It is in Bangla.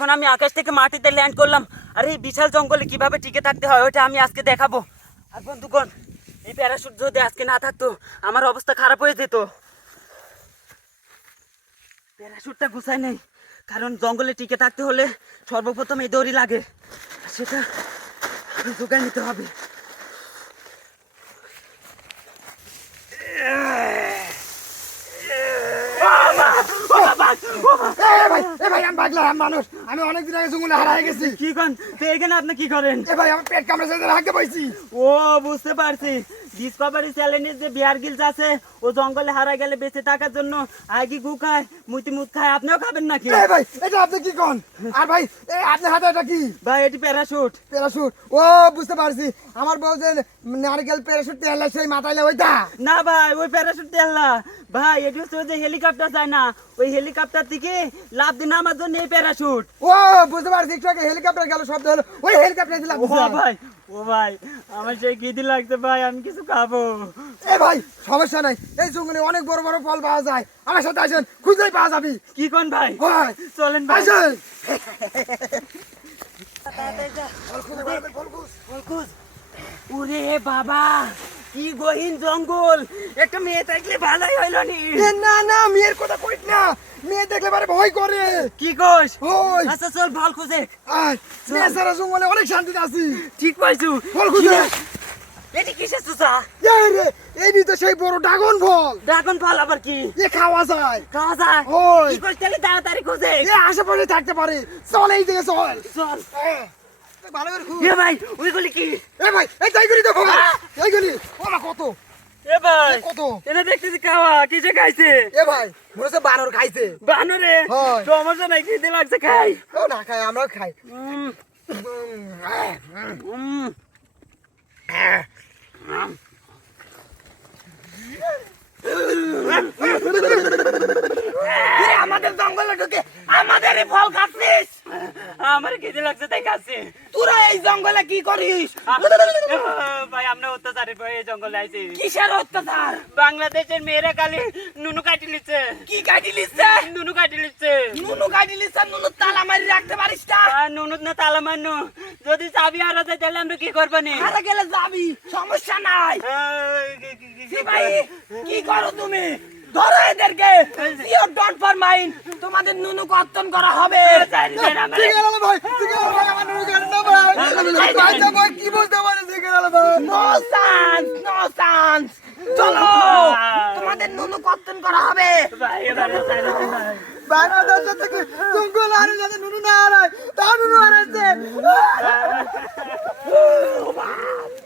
এখন আমি আকাশ থেকে মাটিতে ল্যান্ড করলাম। আর এই বিশাল জঙ্গলে কীভাবে টিকে থাকতে হয় ওটা আমি আজকে দেখাবো। আর বন্ধুগণ এই প্যারাশুট যদি আজকে না থাকতো আমার অবস্থা খারাপ হয়ে যেত। প্যারাশুটটা গুছাই নেই কারণ জঙ্গলে টিকে থাকতে হলে সর্বপ্রথম এই দড়ি লাগে। সেটা জোগাড় নিতে হবে। ভাই এ ভাই আমি মানুষ। আমি অনেক দিন আগে জঙ্গলে হারাই গেছি। কি কন? তো এখানে আপনি কি করেন? এ ভাই আমার পেট কামড়ে রাখতে পাইছি ও বুঝতে পারছি। ডিসকভারি চ্যানেলের যে বিয়ার গিলস আছে ও জঙ্গলে হারা গেলে বেঁচে থাকার জন্য আগে গু খায় মুতি মুত খায় আপনিও খাবেন নাকি? এ ভাই এটা আপনি কি কোন? আর ভাই এ আপনার হাতে এটা কি? ভাই এটি প্যারাশুট প্যারাশুট ও বুঝতে পারছি। আমার বউ যে নারকেল প্যারাশুট তেল সেই মাথায় ওইটা। না ভাই ওই প্যারাশুট তেল না। ভাই এটি হচ্ছে যে হেলিকপ্টার যায় না। ওই হেলিকপ্টার থেকে লাভ দিন আমার জন্য এই প্যারাশুট ও বুঝতে পারছি একটু আগে হেলিকপ্টার গেল শব্দ হলো। ওই হেলিকপ্টার দিলাম ও ভাই ও ভাই আমার সেই খিদি লাগছে ভাই আমি কিছু খাব। এ ভাই সমস্যা নাই। এই জঙ্গলে অনেক বড় বড় ফল পাওয়া যায়। আমার সাথে আসেন খুঁজলেই পাওয়া যাবি। কি কোন ভাই? চলেন ভাই। আসেন। ওরে বাবা কি গহীন জঙ্গল। একটা মেয়ে থাকলে ভালোই হইল নি। না না মেয়ের কথা কইস না। মেয়ে দেখলে পারে ভয় করে। কি কোস ওই আচ্ছা চল ভালো খুঁজে। আর মেয়ে সারা জঙ্গলে অনেক শান্তিতে আছি। ঠিক পাইছু ফল খুঁজে। এটি কিসের সুসা এই রে এই তো সেই বড় ড্রাগন ফল। ড্রাগন ফল আবার কি? এ খাওয়া যায়। খাওয়া যায়? ওই। কি করিস তাহলে তাড়াতাড়ি খুঁজে? এ আশেপাশে থাকতে পারে। চল এই দিকে চল। চল। হ্যাঁ, ভালো করে খুঁজ। এ ভাই ওইগুলি কি? এ ভাই এই যাইগুলি দেখো এইগুলি ওরা কত? এ ভাই কত? এনে দেখতেছি খাওয়া। কিসে খাইছে? এ ভাই মনে হচ্ছে বানর খাইছে। বানরে? হয়। সমস্যা নাই খিদে লাগছে খাই। ও না খাই আমরাও খাই। উম, উম, আমাদের জঙ্গলে ঢুকে আমাদের ফল খাচ্ছিস? আমার খিদে লাগছে তাই খাচ্ছি। তোরা এই জঙ্গলে কি করিস? ভাই আমরা অত্যাচারের ভয়ে এই জঙ্গলে আইছি। কিসের অত্যাচার? বাংলাদেশের মেয়েরা খালি নুনু কাটি লিচ্ছে কি কাটি লিখছে নুনু কাটি লিচ্ছে নুনু কাটি লিখছে নুনু তালা মারি রাখতে পারিস না। নুনু না তালা মান্নু যদি চাবি হারা যায় তাহলে আমরা কি করব নি? হারা গেলে যাবি সমস্যা নাই। ভাই কি করো তুমি? ধরো এদেরকে। ইউ ডোন্ট ফর মাইন্ড তোমাদের নুনু কর্তন করা হবে। কি বুঝতে পারে নো চান্স নো চান্স চলো। তোমাদের নুনু কর্তন করা হবে। বাংলাদেশ থেকে জঙ্গল হারে যাতে নুনু না হারায় তা নুনু হারাচ্ছে।